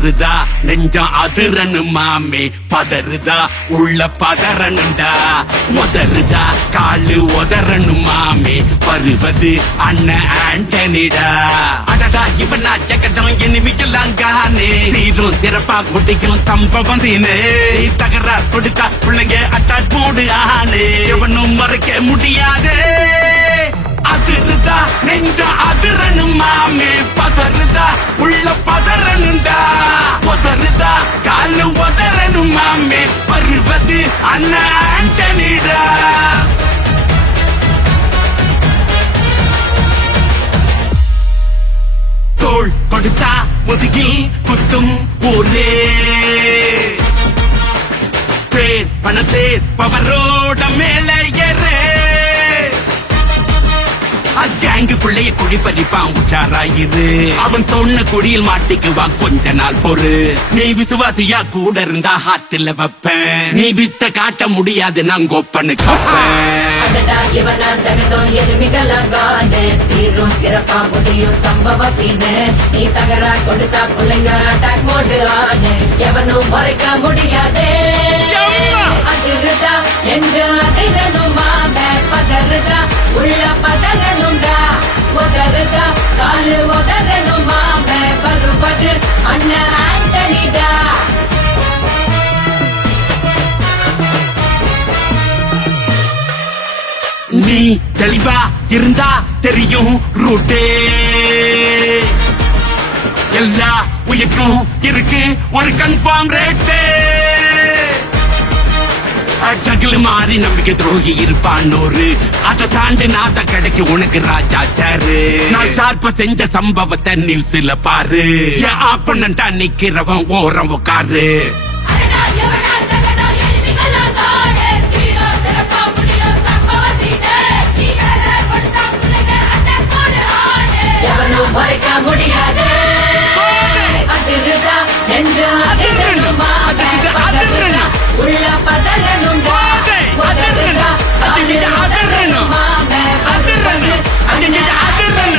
அதிருதா நெஞ்சம் அதிரனு மாமே பதறுதா உள்ள பதறனுண்டா முதருதா காலு உதறனு மாமே வருவது அண்ணன் ஆண்டனிடா அடடா இவனா ஜகடம் எனிமிக்கலாங்கானே சீரும் சிறப்பா குட்டிக்கும் சம்பவம் தீனே தகராறு கொடுத்தா பிள்ளைங்க அட்டாக் போடு ஆனே எவனும் மறைக்க முடியாதே அதிருதா நெஞ்ச அதிரனு மாமே பதறுதா உள்ள பதறனுண்டா உதறுதா காலு உதறனு மாமே வருவது அண்ணன் ஆண்டனிடா தோள் கொடுத்தா முதுகில் குத்தும் ஊரே பேர் பணத்தேர் பவரோட மேல ஏறே கேங்கு பிள்ளைய குடி பறிப்பான் உச்சாராயிரு அவன் தொன்ன குடியில் மாட்டிக்குவான் கொஞ்ச நாள் பொறு நீ விசுவாசியா கூட இருந்தா ஹாத்துல வைப்பேன் நீ வித்த காட்ட முடியாது நான் கொப்பனு கப்பேன் சீரும் சிறப்பா முடியும் சம்பவ சீனு நீ தகரா கொடுத்தா பிள்ளைங்க அட்டாக் மோடு ஆனு எவனும் மறைக்க முடியாதே அதிருதா நெஞ்சு அதிரணும் மாமே பதறுதா உள்ள பதறனுண்டா உதறுதா காலு உதறணும் மாமே வருவது அண்ணன் ஆண்டனிடா நீ தெளிவா இருந்தா தெரியும் ரூட்டே எல்லா உயிர்க்கும் இருக்கு ஒரு கன்ஃபார்ம் ரேட்டே அட்டகில் மாறி நம்பிக்கை துரோகி இருப்பான் ஒரு அதை தாண்டி நாத்த கிடைக்கு உனக்கு ராஜா சாரு நான் ஷார்ப்ப செஞ்ச சம்பவத்தை நியூஸ்ல பாரு என் ஆப்பனண்டா நிக்கிறவன் ஓரம் உட்காரு எவனும் மறைக்க முடியாது அதிருதா நெஞ்சு அதிரணும் மாமே பதறுதா உள்ள பதறனுண்டா உதறுதா காலு உதறணும் மாமே வருவது அண்ணன்